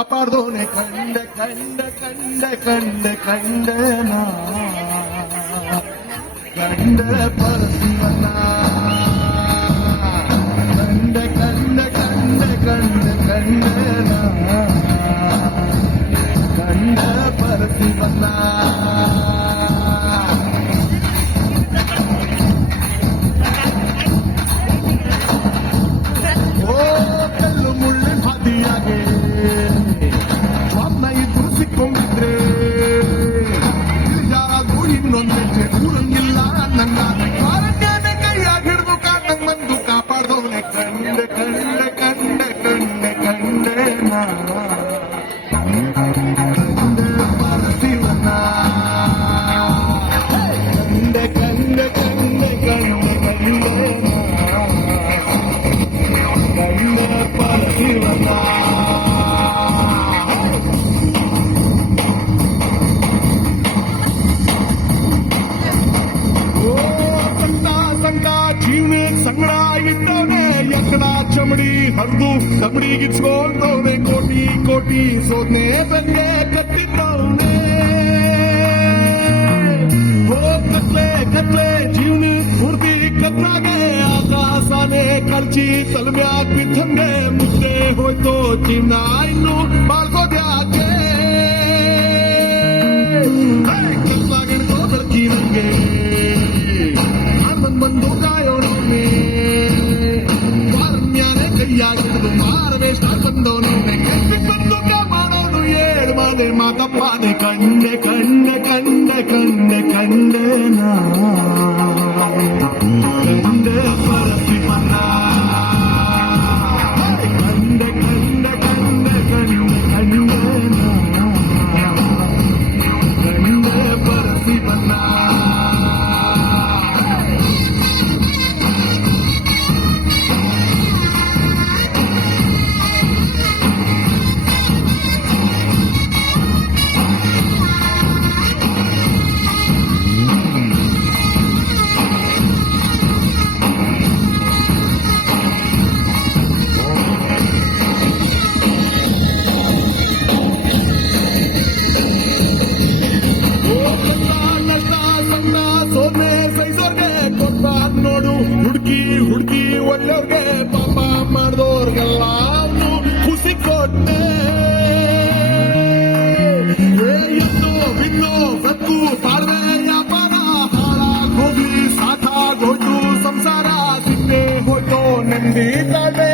ಕಾಪಾಡ್ದೋನೆ ಕಂಡ ಕಂಡ ಕಂಡ ಕಂಡ ಕಂಡನ ಕಂಡ ಪರಶಿವನ ಕಂಡ ಕಂಡ ಕಂಡ ಕಂಡ ಕಂಡನ ಕಂಡ ಪರಶಿವನ ಊರಂಗಿಲ್ಲ ನನ್ನ ಕಾರಣ್ಯನ ಕೈಯಾಗ ಹಿಡಿದು ಕಾಟಂಗ್ ಬಂದು ಕಾಪಾಡ್ದವನೆ ಕಂಡ ಕಂಡ ಕಂಡ ಕಂಡ ಕಂಡೇನ ಕಂಡ ಪರಶಿವನ ಕಂಡ ಕಂಡ ಕಂಡ ಕಂಡ ಕಂಡೇನ ಕಂಡ ಪರಶಿವನ ಸಂಗಡ ಇದ್ದವನೇ ಎಕ್ಕಡ ಚಮಡಿ ಹರಿದು ಕಬಡಿಗಿಚ್ಕೊಂಡವನೇ ಕೋಟಿ ಕೋಟಿ ಸೋದ್ನೆ ಬೆಂಗೆ ಕಟ್ಟಿದ್ದವನೇ ಕತ್ಲೆ ಕತ್ಲೆ ಜೀವನ ಪೂರ್ತಿ ಕತ್ಲಾಗೆ ಆಕಾಶನೇ ಕರ್ಚಿ ತಲೆಮ್ಯಾಗ ಬಿದ್ದಂಗೆ ಮುದ್ದೆ ಹೋಯ್ತು ಜೀವನ ಇನ್ನು ಬಾಳ್ಕೋದ್ಯಾಕೆ ಕತ್ಲಾಗಿಡ್ಕೋ ಬೆಳಕಿ ನಂಗೆ ಬಂದು ಕಾಯೋಣೆ ವಾರಣ್ಯಾನೆ ಕೈಯಾಗಿಡಿದು ಮಾರವೇಷ್ಟ ಬಂದವನೇ ಬಂದು ಮಾಡೋನು ಏಳು ಮಾದೆ ಮಾತಪ್ಪಾನೆ ಕಂಡೆ ಕಂಡೆ ಕಂಡೆ ಕಂಡೆ ಕಂಡೆನ ಕಂಡೆ ಪರಶಿವನ ಕಂಡೆ ಕಂಡೆ ಕಂಡೆ ಕಂಡೆ ಕಂಡೆನ ಕಂಡೆ ಪರಶಿವನ ನೋಡು ಹುಡುಕಿ ಹುಡುಕಿ ಒಳ್ಳೆಯವ್ರಿಗೆ ಪಾಪ ಮಾಡಿದವ್ರಿಗೆಲ್ಲ ಖುಷಿ ಕೊಟ್ಟೆ ಎದ್ದು ಬಿದ್ದು ಸತ್ತು ತಾಳ್ವೆ ವ್ಯಾಪಾರ ಹಾಳಾಗ್ ಹೋಗ್ಲಿ ಸಾಕಾಗೋಯ್ತು ಸಂಸಾರ ಸಿಕ್ಕೇ ಹೋಯ್ತು ನೆಮ್ಮದಿ ತಾಳ್ವೆ